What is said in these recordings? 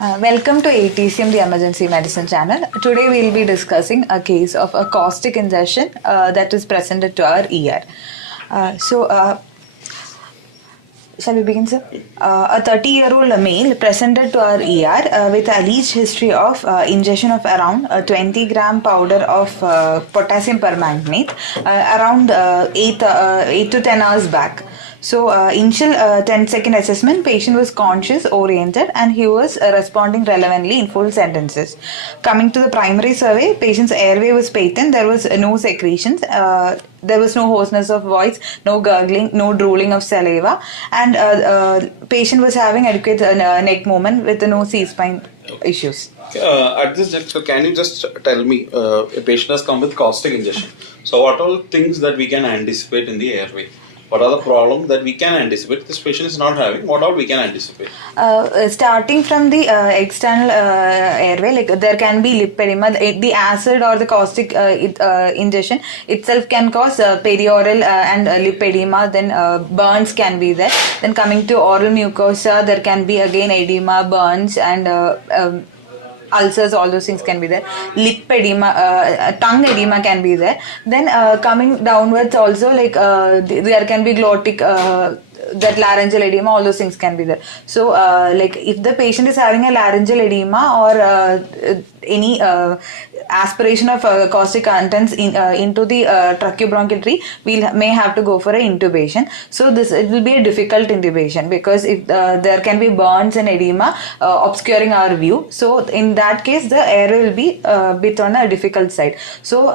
Welcome to AETCM, the Emergency Medicine channel. Today we will be discussing a case of a caustic ingestion that is presented to our ER. Shall we begin, sir? A 30-year-old male presented to our ER with alleged history of ingestion of around 20-gram powder of potassium permanganate around 8 to 10 hours back. So, initial 10-second assessment, patient was conscious, oriented, and he was responding relevantly in full sentences. Coming to the primary survey, patient's airway was patent, there was no secretions, there was no hoarseness of voice, no gurgling, no drooling of saliva, and patient was having adequate neck movement with no C-spine issues. At this juncture, can you just tell me, a patient has come with caustic ingestion. So, what are things that we can anticipate in the airway? What are the problems that we can anticipate this patient is not having? What all we can anticipate? Starting from the external airway, like there can be lipedema. The acid or the caustic ingestion itself can cause perioral and lipedema. Then burns can be there. Then coming to oral mucosa, there can be again edema, burns, and ulcers, all those things can be there. Lip edema, tongue edema can be there. Then coming downwards also, like there can be glottic, that laryngeal edema, all those things can be there. So like if the patient is having a laryngeal edema or any aspiration of caustic contents into the tracheobronchial tree, we may have to go for an intubation. So it will be a difficult intubation because if there can be burns and edema obscuring our view. So in that case, the airway will be a bit on a difficult side. So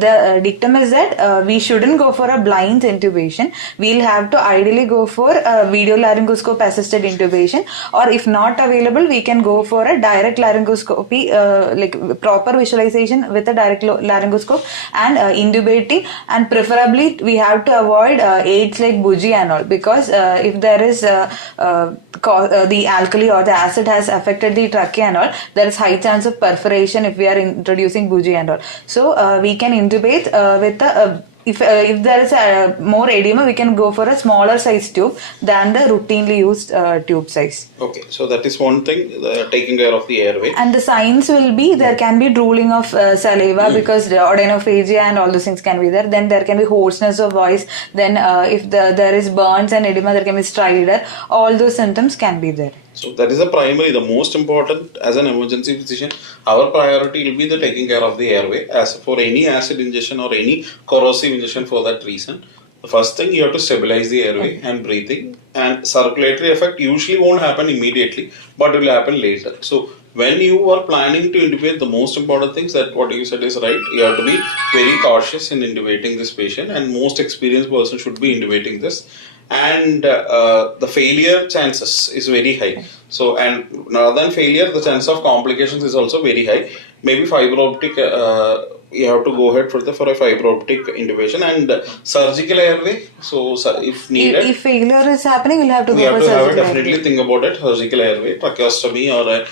the dictum is that we shouldn't go for a blind intubation. We'll have to ideally go for a video laryngoscope assisted intubation, or if not available, we can go for a direct laryngoscopy, like proper visualization with a direct laryngoscope and intubating, and preferably we have to avoid aids like bougie and all, because if there is the alkali or the acid has affected the trachea and all, there is high chance of perforation if we are introducing bougie and all. So we can intubate with a if there is more edema, we can go for a smaller size tube than the routinely used tube size. Okay, so that is one thing, taking care of the airway. And the signs will be, there can be drooling of saliva because the adenophagia and all those things can be there. Then there can be hoarseness of voice. Then if there is burns and edema, there can be stridor. All those symptoms can be there. So that is the primary, the most important as an emergency physician. Our priority will be the taking care of the airway. As for any acid ingestion or any corrosive ingestion for that reason, the first thing you have to stabilize the airway and breathing, and circulatory effect usually won't happen immediately, but it will happen later. So when you are planning to intubate, the most important things that what you said is right. You have to be very cautious in intubating this patient, and most experienced person should be intubating this. And the failure chances is very high. So, and rather than failure, the chance of complications is also very high. Maybe fiber optic, you have to go ahead for a fiber optic intubation and surgical airway. So, if needed, if failure is happening, we'll have to we go have for to have surgical definitely airway. think about it. Surgical airway, tracheostomy or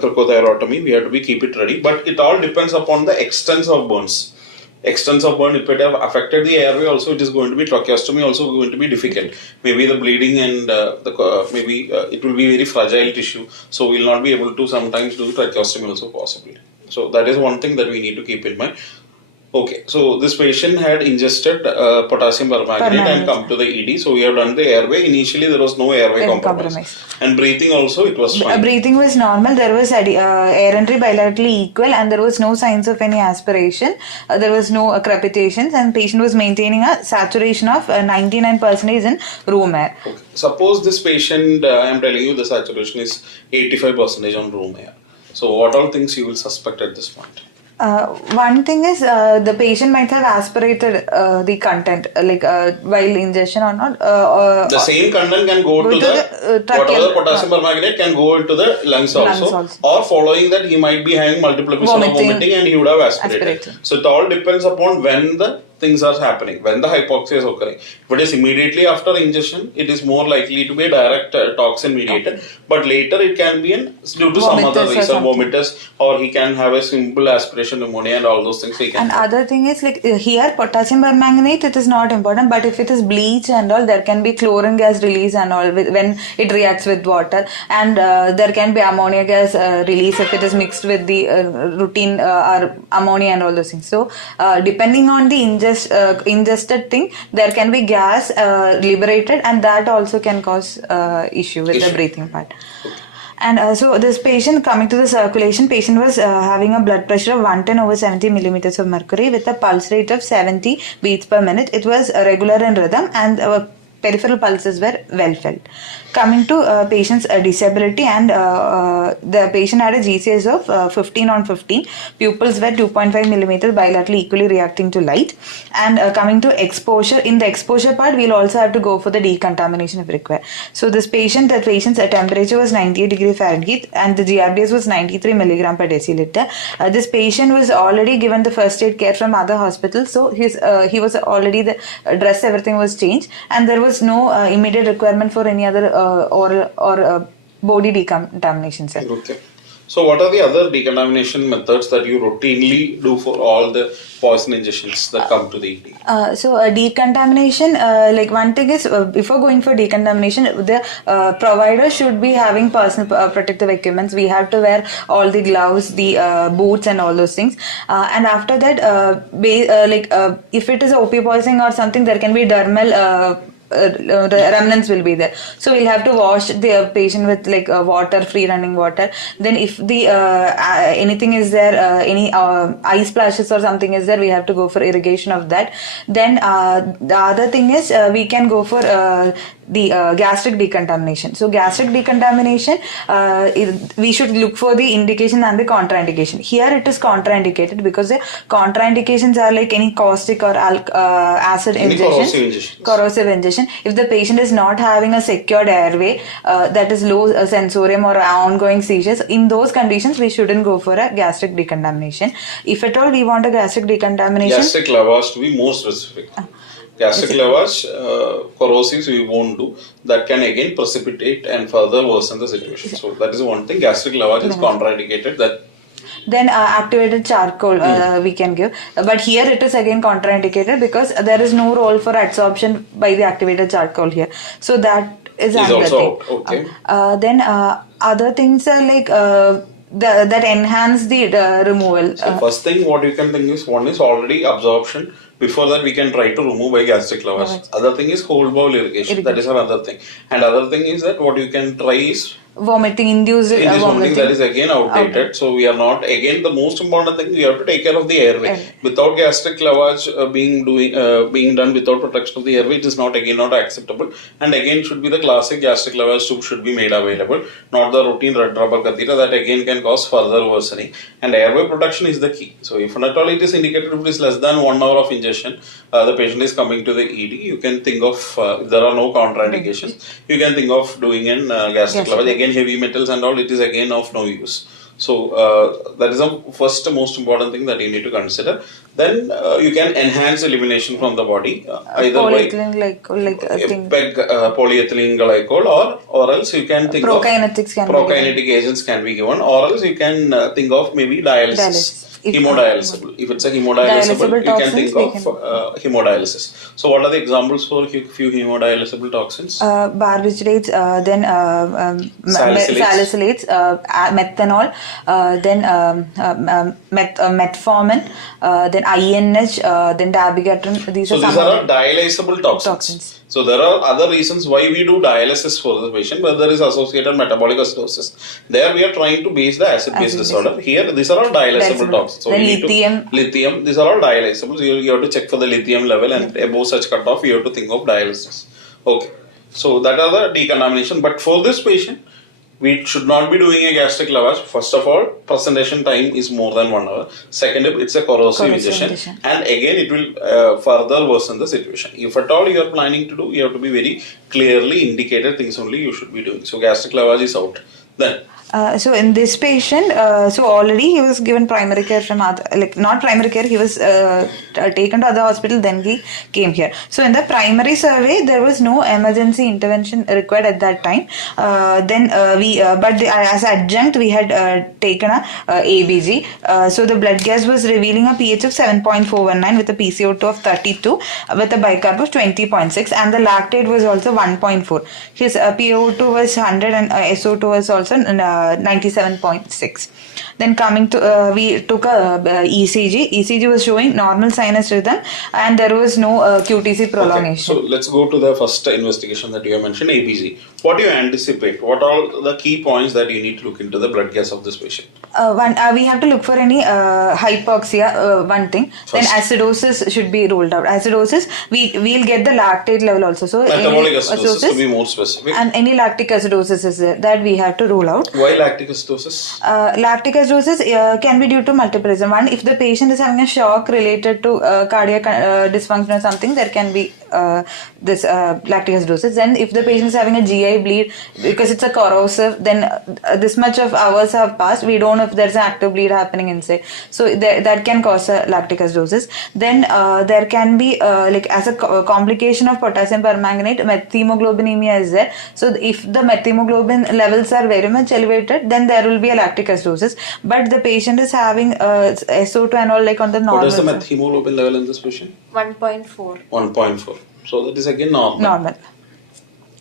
cricothyrotomy, we have to keep it ready. But it all depends upon the extent of burns. Extent of burn, if it have affected the airway also, it is going to be tracheostomy also going to be difficult. Maybe the bleeding and it will be very fragile tissue, so we will not be able to sometimes do tracheostomy also possibly. So that is one thing that we need to keep in mind. Okay, so this patient had ingested potassium permanganate and come to the ED. So we have done the airway. Initially there was no airway compromise. And breathing also it was fine. Breathing was normal. There was air entry bilaterally equal, and there was no signs of any aspiration. There was no crepitations, and patient was maintaining a saturation of 99% in room air. Okay. Suppose this patient, I am telling you the saturation is 85% on room air. So what all things you will suspect at this point? One thing is the patient might have aspirated the content while ingestion or not. The same content can go to the whatever the potassium permanganate can go into the lungs also. Or following that he might be having multiple episodes of vomiting and he would have aspirated. So it all depends upon when the things are happening when the hypoxia is occurring. If it is immediately after ingestion, it is more likely to be a direct toxin mediated, but later it can be due to some other reason, vomitus, or he can have a simple aspiration pneumonia and all those things. And other thing is like here potassium permanganate, it is not important, but if it is bleach and all, there can be chlorine gas release and all when it reacts with water, and there can be ammonia gas release if it is mixed with the routine or ammonia and all those things. So depending on the ingested thing, there can be gas liberated, and that also can cause issue with the breathing part. And so this patient, coming to the circulation, patient was having a blood pressure of 110/70 millimeters of mercury with a pulse rate of 70 beats per minute. It was regular in rhythm, and peripheral pulses were well felt. Coming to patient's disability, and the patient had a GCS of 15/15. Pupils were 2.5 millimeters bilaterally equally reacting to light. And coming to exposure, in the exposure part, we'll also have to go for the decontamination if required. So this patient, the patient's temperature was 98 degrees Fahrenheit, and the GRDS was 93 milligram per deciliter. This patient was already given the first aid care from other hospitals, so he was already the dress, everything was changed, and there was no immediate requirement for any other oral or body decontamination. Sir. Okay. So what are the other decontamination methods that you routinely do for all the poison ingestions that come to the ED? So decontamination, like one thing is, before going for decontamination, the provider should be having personal protective equipments. We have to wear all the gloves, the boots and all those things. And after that, if it is OP poisoning or something, there can be dermal remnants will be there, so we'll have to wash the patient with like water, free running water. Then if the anything is there, any ice splashes or something is there, we have to go for irrigation of that. Then the other thing is we can go for the gastric decontamination. So gastric decontamination, we should look for the indication and the contraindication. Here it is contraindicated because the contraindications are like any caustic or acid ingestion, corrosive ingestion. If the patient is not having a secured airway, that is low sensorium or ongoing seizures, in those conditions we shouldn't go for a gastric decontamination. If at all we want a gastric decontamination, gastric lavage, to be more specific. Gastric lavage, corrosives we won't do. That can again precipitate and further worsen the situation. So that is one thing. Gastric lavage is contraindicated. That then activated charcoal we can give, but here it is again contraindicated because there is no role for adsorption by the activated charcoal here. So that is another also thing. Okay. Then other things are like that enhance the removal. So first thing what you can think is, one is already absorption. Before that, we can try to remove by gastric lavage. Other thing is whole bowel irrigation. That is another thing. And other thing is that what you can try is vomiting, induced vomiting. That is again outdated. So we are not, again, the most important thing, we have to take care of the airway. Without gastric lavage being done without protection of the airway, it is not acceptable. And again should be the classic gastric lavage tube should be made available, not the routine red rubber catheter that again can cause further worsening. And airway protection is the key. So if not all it is indicated, if it is less than 1 hour of ingestion, the patient is coming to the ED, you can think of, if there are no contraindications, you can think of doing an gastric lavage. Again, heavy metals and all, it is again of no use. So that is the first most important thing that you need to consider. Then you can enhance elimination from the body either polyethylene by polyethylene glycol, or else you can think prokinetic agents can be given, or else you can think of maybe dialysis. Hemodialysable. If it's a hemodialysable, you can think of hemodialysis. So what are the examples for few hemodialysable toxins? Barbiturates, then salicylates, methanol, then metformin, then INH, then dabigatran. These are dialysable toxins. So there are other reasons why we do dialysis for the patient, but there is associated metabolic acidosis. There we are trying to base the acid-base disorder. Here these are all dialysable toxins. So lithium, these are all dialysables. So you have to check for the lithium level, and above such cutoff you have to think of dialysis. Okay. So that are the decontamination. But for this patient, we should not be doing a gastric lavage. First of all, presentation time is more than 1 hour. Second, it's a corrosive ingestion. And again, it will further worsen the situation. If at all you are planning to do, you have to be very clearly indicated things only you should be doing. So gastric lavage is out. Then So in this patient, so already he was given primary care from other, like not primary care, he was taken to other hospital, then he came here. So in the primary survey, there was no emergency intervention required at that time. As adjunct, we had taken a ABG. So the blood gas was revealing a pH of 7.419 with a PCO2 of 32 with a bicarb of 20.6, and the lactate was also 1.4. His PO2 was 100 and SO2 was also 97.6. Then coming to we took a ECG. ECG was showing normal sinus rhythm and there was no QTC prolongation. Okay, so let's go to the first investigation that you have mentioned, ABG. What do you anticipate? What are the key points that you need to look into the blood gas of this patient? We have to look for any hypoxia, one thing. First. Then acidosis should be ruled out. Acidosis, we'll get the lactate level also. So metabolic acidosis, to be more specific. And any lactic acidosis is there that we have to rule out. Why lactic acidosis? Lactic acidosis can be due to multiple reasons. One, if the patient is having a shock related to cardiac dysfunction or something, there can be this lactic acidosis. Then if the patient is having a GI bleed, because it's a corrosive, then this much of hours have passed, we don't know if there's an active bleed happening inside. So that can cause a lactic acidosis. Then there can be as a complication of potassium permanganate, methemoglobinemia is there. So if the methemoglobin levels are very much elevated, then there will be a lactic acidosis. But the patient is having SO2 and all like on the normal. What is the methemoglobin level in this patient? 1.4. 1.4. So that is again normal.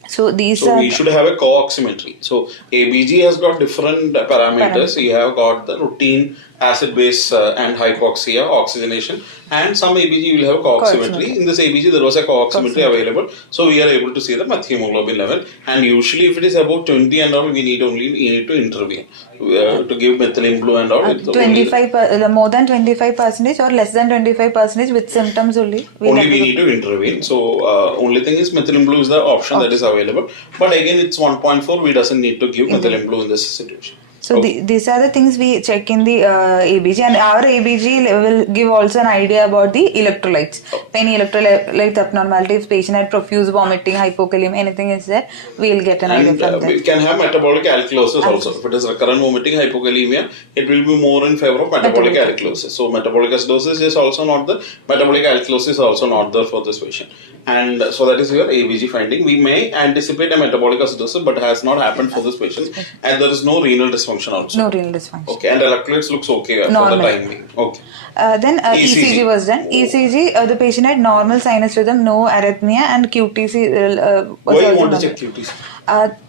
So these we should have a co-oximetry. So ABG has got different parameters. You have got the routine acid base and hypoxia, oxygenation, and some ABG will have co-oximetry. In this ABG there was a co-oximetry available, so we are able to see the methemoglobin level. And usually if it is about 20 and all, we need to intervene to give methylene blue and all. 25 more than 25% or less than 25% with symptoms only. We need to intervene. So only thing is methylene blue is the option that is available. But again, it's 1.4. We doesn't need to give methylene blue in this situation. So these are the things we check in the ABG, and our ABG will give also an idea about the electrolytes. Any electrolyte abnormality, if patient had profuse vomiting, hypokalemia, anything is there, we will get an idea from that. We can have metabolic alkalosis also. If it is recurrent vomiting, hypokalemia, it will be more in favor of metabolic alkalosis. So metabolic acidosis is also not there. Metabolic alkalosis is also not there for this patient. And so that is your ABG finding. We may anticipate a metabolic acidosis, but has not happened for this patient, and there is no renal dysfunction also. No renal dysfunction. Okay, and electrolytes looks okay for the time being. Okay. Then ECG was done. ECG, the patient had normal sinus rhythm, no arrhythmia, and QTC was Why also you want normal. to check QTC?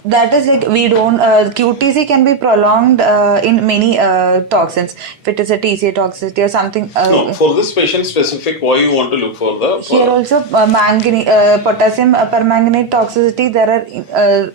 That is like we don't QTC can be prolonged in many toxins. If it is a TCA toxicity or something. No, for this patient specific, why you want to look for the here also potassium permanganate toxicity. There are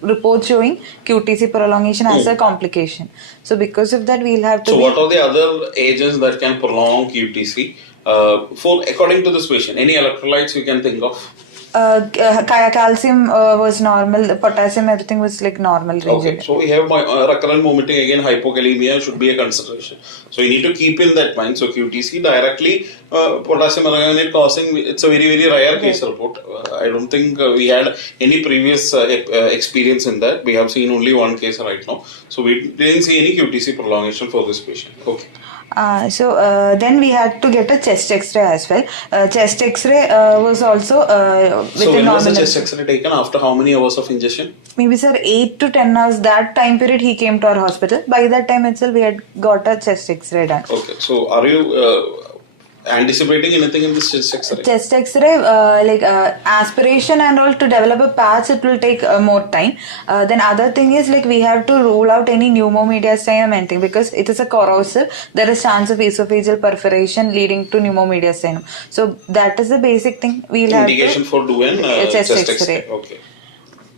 reports showing QTC prolongation as a complication. So because of that, we'll have to. So what are the other agents that can prolong QTC? According to this patient, any electrolytes you can think of? Calcium was normal, potassium, everything was like normal. Okay, so we have recurrent vomiting, again hypokalemia should be a consideration. So you need to keep in that mind. So QTC directly potassium permanganate causing, it's a very very rare case report. I don't think we had any previous experience in that. We have seen only one case right now. So we didn't see any QTC prolongation for this patient. Okay. Then we had to get a chest X-ray as well. Chest X-ray was also so when was the chest X-ray taken? After how many hours of ingestion? Maybe sir 8 to 10 hours. That time period he came to our hospital. By that time itself we had got a chest X-ray done. Okay, so are you anticipating anything in this chest X-ray? Chest X-ray, aspiration and all to develop a patch, it will take more time. Then other thing is like we have to rule out any pneumomediastinum or anything because it is a corrosive. There is chance of esophageal perforation leading to pneumomediastinum. So that is the basic thing. We'll have indication for doing chest X-ray. Okay.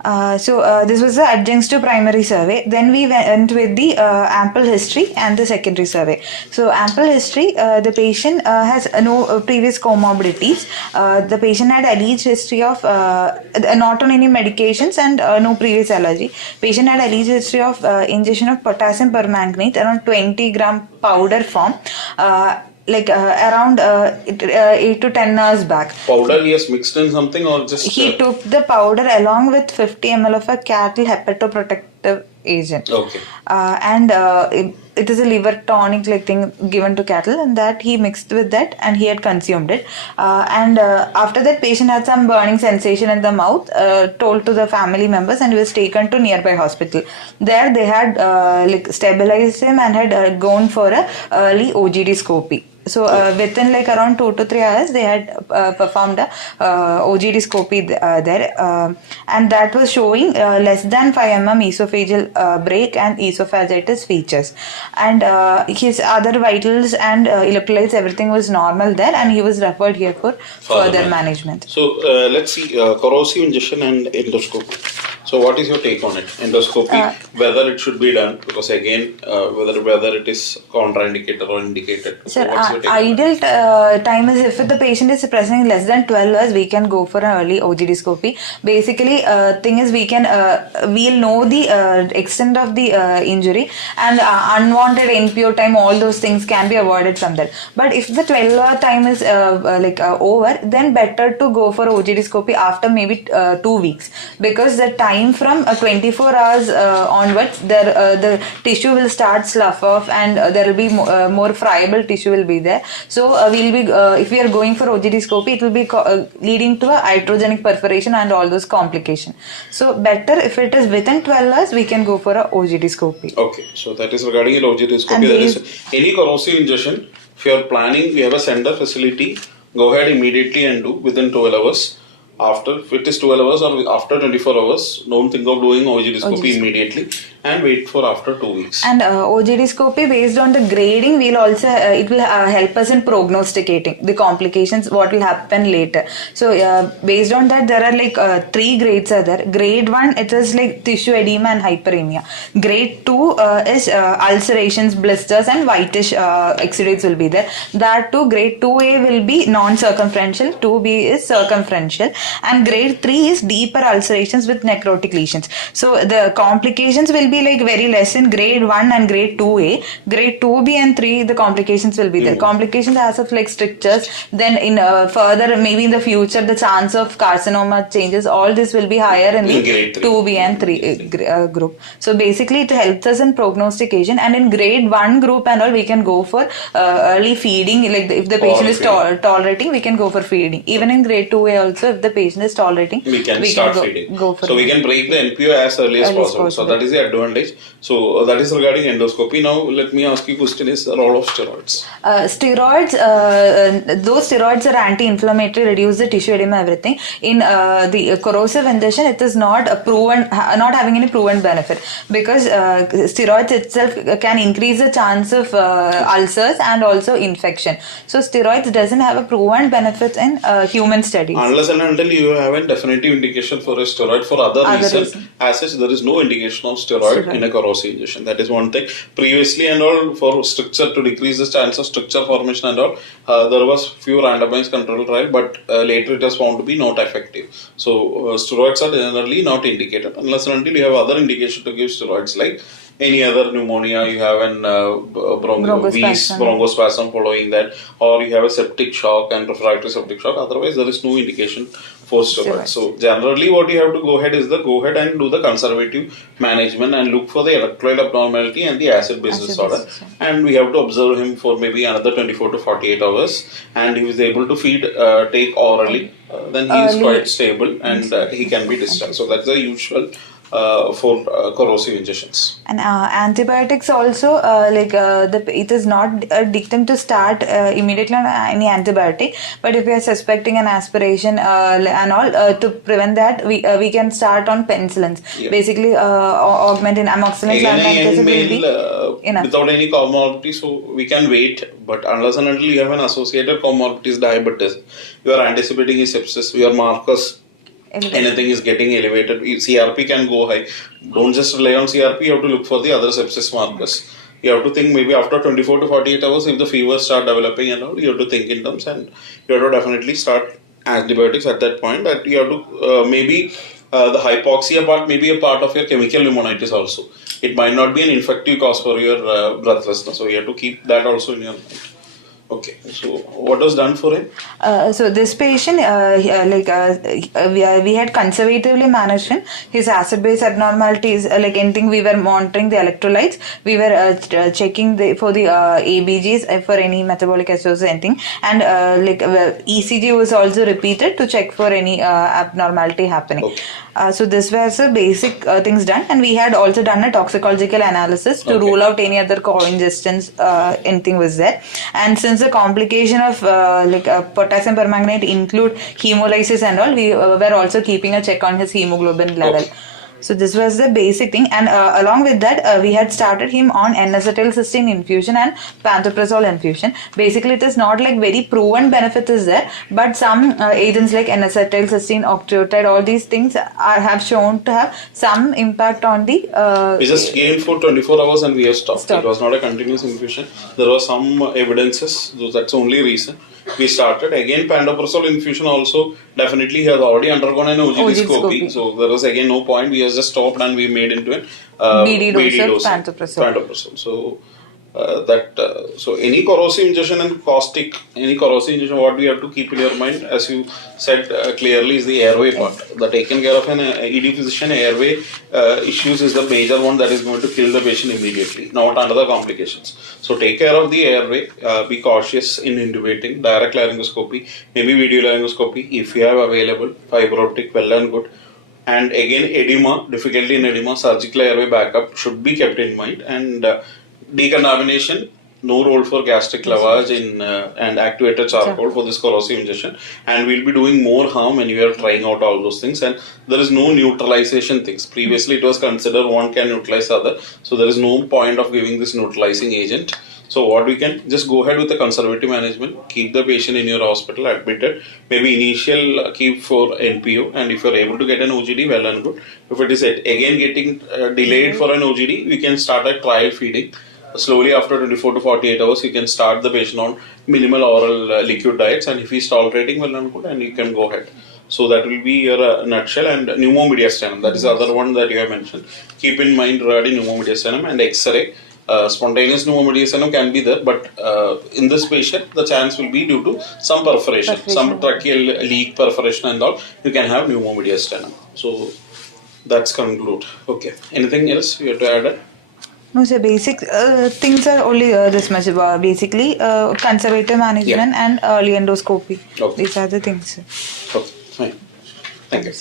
This was the adjuncts to primary survey. Then we went with the ample history and the secondary survey. So ample history, the patient has no previous comorbidities. The patient had alleged history of not on any medications and no previous allergy. Patient had alleged history of ingestion of potassium permanganate around 20 gram powder form. Around 8 to 10 hours back. Powder he has mixed in something or just... He took the powder along with 50 ml of a cattle hepatoprotective agent. Okay. And it is a liver tonic like thing given to cattle, and that he mixed with that and he had consumed it. And after that, patient had some burning sensation in the mouth, told to the family members, and he was taken to nearby hospital. There they had like stabilized him and had gone for a early OGD scopy. So within like around 2 to 3 hours, they had performed a OGD scopy there, and that was showing less than 5 mm esophageal break and esophagitis features, and his other vitals and electrolytes, everything was normal there, and he was referred here for further management. So let's see corrosive ingestion and endoscopy. So what is your take on it? Endoscopy, whether it should be done, because again, whether it is contraindicated or indicated. Sir, ideal time is if the patient is presenting less than 12 hours, we can go for an early OGD scopy. Basically, thing is we'll know the extent of the injury, and unwanted NPO time, all those things can be avoided from that. But if the 12-hour time is over, then better to go for OGD scopy after maybe 2 weeks, because the time from 24 hours onwards, the tissue will start slough off, and there will be more friable tissue will be there. So we'll be if we are going for OGD scopy, it will be leading to a iatrogenic perforation and all those complications. So better if it is within 12 hours, we can go for a OGD scopy. Okay, so that is regarding an OGD scopy. There is any corrosive ingestion. If you are planning, we have a center facility. Go ahead immediately and do within 12 hours. After, if it is 12 hours or after 24 hours, don't think of doing OGD scopy immediately, and wait for after 2 weeks. And OGD scopy, based on the grading, will also it will help us in prognosticating the complications, what will happen later. So based on that, there are like 3 grades are there. Grade 1, it is like tissue edema and hyperemia. Grade 2 is ulcerations, blisters, and whitish exudates will be there. That too, grade 2A will be non-circumferential, 2B is circumferential, and grade 3 is deeper ulcerations with necrotic lesions. So the complications will be like very less in grade 1 and grade 2A. Grade 2B and 3, the complications will be there. Complications as of like strictures, then in further maybe in the future the chance of carcinoma changes, all this will be higher in the 2B and 3 group. So basically it helps us in prognostication, and in grade 1 group and all, we can go for early feeding, like if the patient is tolerating, we can go for feeding. Even in grade 2A also, if the patient is tolerating, we can start feeding. So we can break the NPO as early as possible. So that is the advantage. So that is regarding endoscopy. Now let me ask you, question is the role of steroids. Steroids, those steroids are anti-inflammatory, reduce the tissue edema, everything. In the corrosive ingestion, it is not proven, not having any proven benefit, because steroids itself can increase the chance of ulcers and also infection. So steroids doesn't have a proven benefit in human studies. Unless and until you have a definitive indication for a steroid for other reason, as such there is no indication of steroid in a corrosive ingestion. That is one thing. Previously and all, for stricture, to decrease the chance of stricture formation and all, there was few randomized control trial, but later it was found to be not effective. So steroids are generally not indicated unless and until you have other indication to give steroids, like any other pneumonia, you have an bronchospasm following that, or you have a septic shock and refractory septic shock. Otherwise, there is no indication for steroids. So generally, what you have to go ahead and do the conservative management and look for the electrolyte abnormality and the acid-base disorder. And we have to observe him for maybe another 24 to 48 hours. And he is able to feed, take orally, then he is quite stable and he can be discharged. So that's the usual for corrosive ingestions. And antibiotics also, it is not a dictum to start immediately on any antibiotic, but if we are suspecting an aspiration and all, to prevent that, we can start on penicillins. Basically augment in amoxicillin without any comorbidity, so we can wait. But unless and until you have an associated comorbidities, diabetes, you are anticipating his sepsis, your markers, anything is getting elevated, CRP can go high. Don't just rely on CRP, you have to look for the other sepsis markers. You have to think maybe after 24 to 48 hours, if the fever start developing and all, you have to think in terms, and you have to definitely start antibiotics at that point. That you have to maybe the hypoxia part may be a part of your chemical pneumonitis also. It might not be an infective cause for your breathlessness, so you have to keep that also in your mind. Okay, so what was done for him? So this patient, we had conservatively managed him. His acid-base abnormalities, like anything, we were monitoring the electrolytes. We were checking for the ABGs for any metabolic acidosis, anything, and ECG was also repeated to check for any abnormality happening. Okay. So this was the basic things done, and we had also done a toxicological analysis to Okay. rule out any other co-ingestions, anything was there. And since the complication of potassium permanganate include hemolysis and all, we were also keeping a check on his hemoglobin level. Okay. So this was the basic thing, and along with that, we had started him on N-acetylcysteine infusion and pantoprazole infusion. Basically, it is not like very proven benefit is there, but some agents like N-acetylcysteine, octreotide, all these things have shown to have some impact on the. We just gave for 24 hours and we have stopped. Stop. It was not a continuous infusion. There was some evidences, so that's the only reason we started. Again, pantoprazole infusion also definitely has already undergone an OGD scopy. So there was again no point. We just stopped and we made into an BD dose of pantoprazole. So so any corrosive ingestion and caustic, any corrosive ingestion, what we have to keep in your mind, as you said clearly, is the airway part. The taken care of an ED physician, airway issues is the major one that is going to kill the patient immediately, not another complications. So take care of the airway, be cautious in intubating, direct laryngoscopy, maybe video laryngoscopy if you have available, fiber optic, well and good. And again, edema, difficulty in edema, surgical airway backup should be kept in mind. And decontamination, no role for gastric lavage and activated charcoal for this corrosive ingestion. And we'll be doing more harm when you are trying out all those things. And there is no neutralization things. Previously, it was considered one can neutralize other. So there is no point of giving this neutralizing agent. So what we can just go ahead with the conservative management, keep the patient in your hospital admitted, maybe initial keep for NPO, and if you're able to get an OGD, well and good. If it is again getting delayed for an OGD, we can start a trial feeding. Slowly after 24 to 48 hours, you can start the patient on minimal oral liquid diets, and if he's tolerating well and good, and you can go ahead. So that will be your nutshell. And pneumomediastinum, that is the other one that you have mentioned. Keep in mind regarding pneumomediastinum and X-ray. Spontaneous pneumomediastinum can be there, but in this patient, the chance will be due to some perforation, some tracheal leak, perforation and all. You can have pneumomediastinum. So that's conclude. Okay. Anything else you have to add? No, sir. Basic things are only this much. Basically, conservative management and early endoscopy. Okay. These are the things. Okay, fine. Thank you.